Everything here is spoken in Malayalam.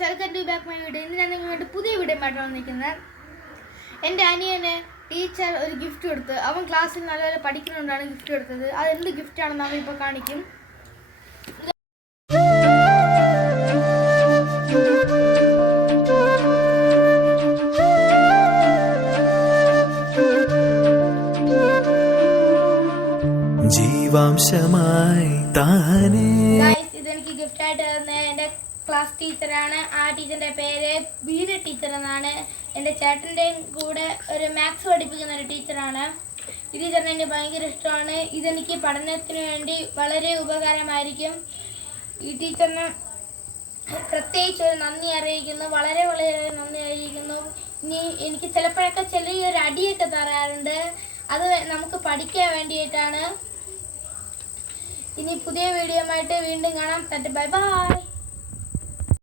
Guys, welcome to back my video. ഇന്ന് ഞാൻ നിങ്ങളുടെ പുതിയ വീഡിയോ ആയിട്ടാണ് വന്നിരിക്കുന്നത്. എൻ്റെ അനിയന് ടീച്ചർ ഒരു ഗിഫ്റ്റ് കൊടുത്ത്. അവൻ ക്ലാസ്സിൽ നല്ലപോലെ പഠിക്കുന്നുണ്ടാണ് ഗിഫ്റ്റ് കൊടുത്തത്. അതെന്ത് ഗിഫ്റ്റാണെന്ന് അവൻ ഇപ്പോൾ കാണിക്കും. ജീവാംശമായി താനേ. ഇതെനിക്ക് ഗിഫ്റ്റ് ആയിട്ട് തന്ന എൻ്റെ ക്ലാസ് ടീച്ചറാണ്. ആ ടീച്ചറിന്റെ പേര് ബീന ടീച്ചർ എന്നാണ്. എൻ്റെ ചേട്ടൻ്റെയും കൂടെ ഒരു മാത്സ് പഠിപ്പിക്കുന്ന ഒരു ടീച്ചറാണ്. ഈ ടീച്ചറിനെ എനിക്ക് ഭയങ്കര ഇഷ്ടമാണ്. ഇതെനിക്ക് പഠനത്തിന് വേണ്ടി വളരെ ഉപകാരമായിരിക്കും. ഈ ടീച്ചറിന് പ്രത്യേകിച്ച് ഒരു നന്ദി അറിയിക്കുന്നു. വളരെ വളരെ നന്ദി അറിയിക്കുന്നു. ഇനി എനിക്ക് ചിലപ്പോഴൊക്കെ ചെറിയൊരു അടിയൊക്കെ തരാറുണ്ട്. അത് നമുക്ക് പഠിക്കാൻ വേണ്ടിയിട്ടാണ്. ഇനി പുതിയ വീഡിയോ ആയിട്ട് വീണ്ടും കാണാം. Bye bye.